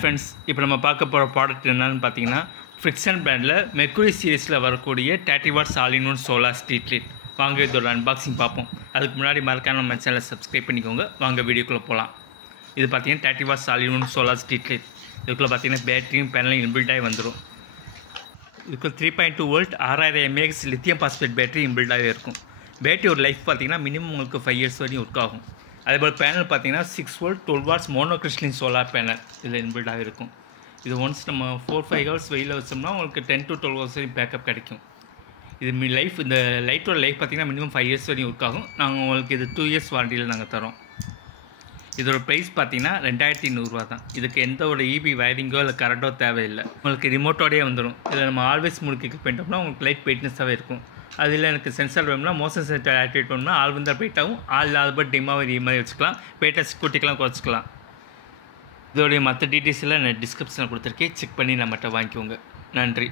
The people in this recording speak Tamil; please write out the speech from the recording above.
ஃப்ரெண்ட்ஸ், இப்போ நம்ம பார்க்க போகிற ப்ராடக்ட் என்னன்னு பார்த்தீங்கன்னா, ஃப்ரிக்ஷன் பிராண்டில் மெர்க்குரி சீரிஸில் வரக்கூடிய 30 watts all in one solar street light. வாங்க இதோட அன்பாக்சிங் பார்ப்போம். அதுக்கு முன்னாடி மறக்காம நம்ம சேனலை சப்ஸ்கிரைப் பண்ணிக்கோங்க. வாங்க வீடியோக்குள்ளே போகலாம். இது பார்த்தீங்கன்னா 30 watts all in one solar street light. இதுக்குள்ளே பார்த்தீங்கன்னா பேட்டரியும் பேனலும் இன்பில்டாகி வந்துடும். இதுக்கு 3.2 volt 6000 mAh lithium phosphate battery இன்பில்டாகவே இருக்கும். பேட்டரி ஒரு லைஃப் பார்த்தீங்கன்னா மினிமம் உங்களுக்கு 5 years வரையும் ஒர்க் ஆகும். அதேபோல் பேனல் பார்த்தீங்கன்னா 6 volt 12 watts monocrystalline solar panel இதில் இன்பில்டாகவே இருக்கும். இது ஒன்ஸ் நம்ம 4-5 ஹவர்ஸ் வெயிலில் வச்சோம்னா உங்களுக்கு 10 to 12 ஹவர்ஸ் வரையும் பேக்கப் கிடைக்கும். இது லைஃப் இந்த லைட்டோட லைஃப் பார்த்தீங்கன்னா மினிமம் 5 years வரையும் ஒர்க் ஆகும். நாங்கள் உங்களுக்கு இது 2 years வாரண்டியில் நாங்கள் தரோம். இதோட ப்ரைஸ் பார்த்தீங்கன்னா 2200 ரூபா தான். இதுக்கு எந்த ஒரு இபி வயரிங்கோ இல்லை கரண்ட்டோ தேவையில்லை. உங்களுக்கு ரிமோட்டோடையே வந்துடும். இதில் நம்ம ஆல்வேஸ் மூணு கிளிக் பண்ணிட்டோம்னா உங்களுக்கு லைட் பிரைட்னஸாகவே இருக்கும். அதில் எனக்கு சென்சார் வேணும்னா மோஷன் சென்சார் ஆக்டிவேட் பண்ணணும்னா ஆள் வந்தால் பிரைட்டாகவும் ஆள் இல்லாதபடி டிம்மாகவும் இது மாதிரி வச்சுக்கலாம். பிரைட்னஸ் கூட்டிக்கலாம் குறைச்சிக்கலாம். இதோடைய மற்ற டீட்டெயில்ஸ் எல்லாம் நான் டிஸ்கிரிப்ஷனில் கொடுத்துருக்கேன். செக் பண்ணி நம்மகிட்ட வாங்கிக்கோங்க. நன்றி.